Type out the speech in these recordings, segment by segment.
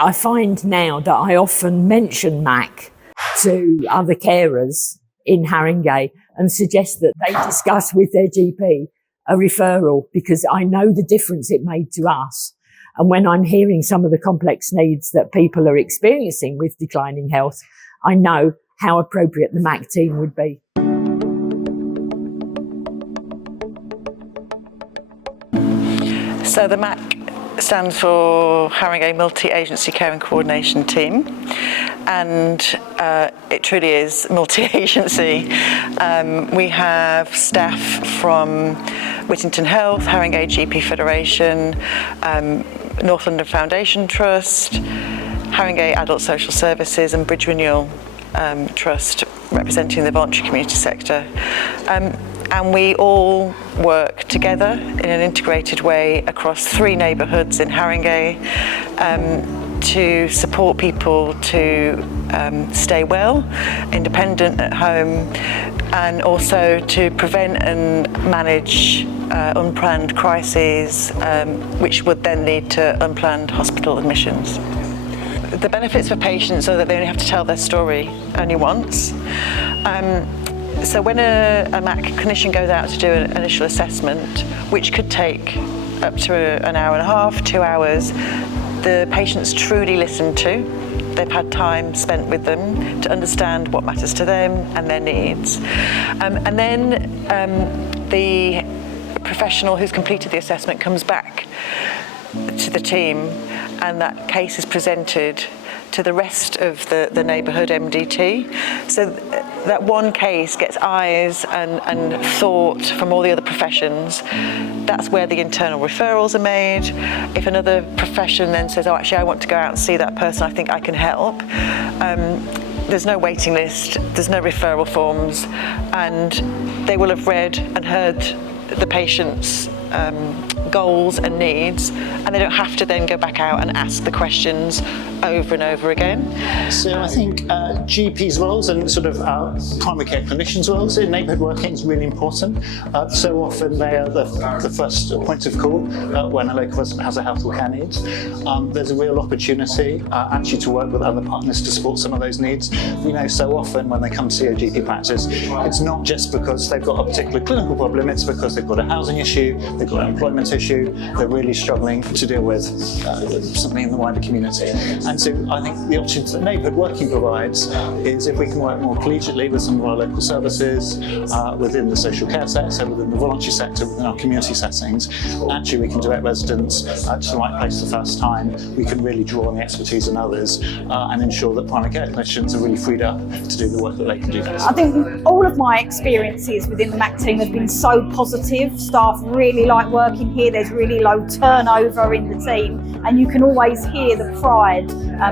I find now that I often mention MACCT to other carers in Haringey and suggest that they discuss with their GP a referral, because I know the difference it made to us. And when I'm hearing some of the complex needs that people are experiencing with declining health, I know how appropriate the MACCT team would be. So the MACCT stands for Haringey Multi-Agency Care and Coordination Team, and it truly is multi-agency. We have staff from Whittington Health, Haringey GP Federation, North London Foundation Trust, Haringey Adult Social Services and Bridge Renewal Trust, representing the voluntary community sector. And we all work together in an integrated way across 3 neighbourhoods in Haringey to support people to stay well, independent at home, and also to prevent and manage unplanned crises, which would then lead to unplanned hospital admissions. The benefits for patients are that they only have to tell their story only once. So when a MACCT clinician goes out to do an initial assessment, which could take up to an hour and a half, 2 hours, the patient's truly listened to. They've had time spent with them to understand what matters to them and their needs. And then the professional who's completed the assessment comes back to the team, and that case is presented to the rest of the neighbourhood MDT. So that one case gets eyes and thought from all the other professions. That's where the internal referrals are made. If another profession then says, oh, actually I want to go out and see that person, I think I can help, there's no waiting list, there's no referral forms, and they will have read and heard the patient's goals and needs, and they don't have to then go back out and ask the questions over and over again. So I think GPs' roles and sort of primary care clinicians' roles in neighbourhood working is really important. So often they are the first point of call when a local resident has a health or care needs. There's a real opportunity actually to work with other partners to support some of those needs. You know, so often when they come to see a GP practice, it's not just because they've got a particular clinical problem, it's because they've got a housing issue, they've got an employment issue, they're really struggling to deal with something in the wider community. And so I think the opportunity that neighbourhood working provides is if we can work more collegiately with some of our local services, within the social care sector, within the voluntary sector, within our community settings, actually we can direct residents to the right place the first time. We can really draw on the expertise in others and ensure that primary care clinicians are really freed up to do the work that they can do best. I think all of my experiences within the MACCT team have been so positive. Staff really like working here. There's really low turnover in the team, and you can always hear the pride,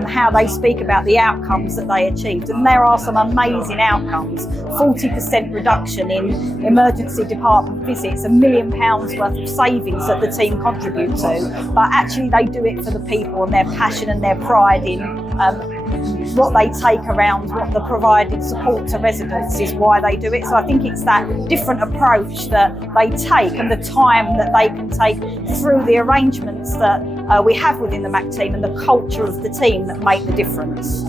how they speak about the outcomes that they achieved. And there are some amazing outcomes. 40% reduction in emergency department visits, £1 million worth of savings that the team contribute to. But actually they do it for the people, and their passion and their pride in what they take around what the provided support to residents is why they do it. So I think it's that different approach that they take and the time that they can take through the arrangements that we have within the MACCT team and the culture of the team that make the difference.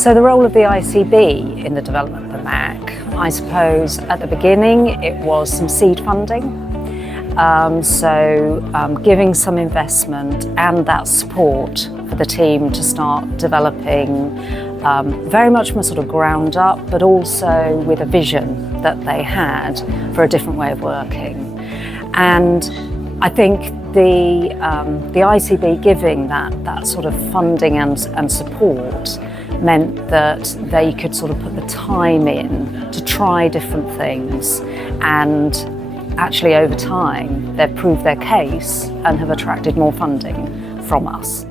So the role of the ICB in the development of the MACCT, I suppose at the beginning it was some seed funding. Giving some investment and that support for the team to start developing very much from a sort of ground up, but also with a vision that they had for a different way of working. And I think the ICB giving that sort of funding and support meant that they could sort of put the time in to try different things, and actually over time they've proved their case and have attracted more funding from us.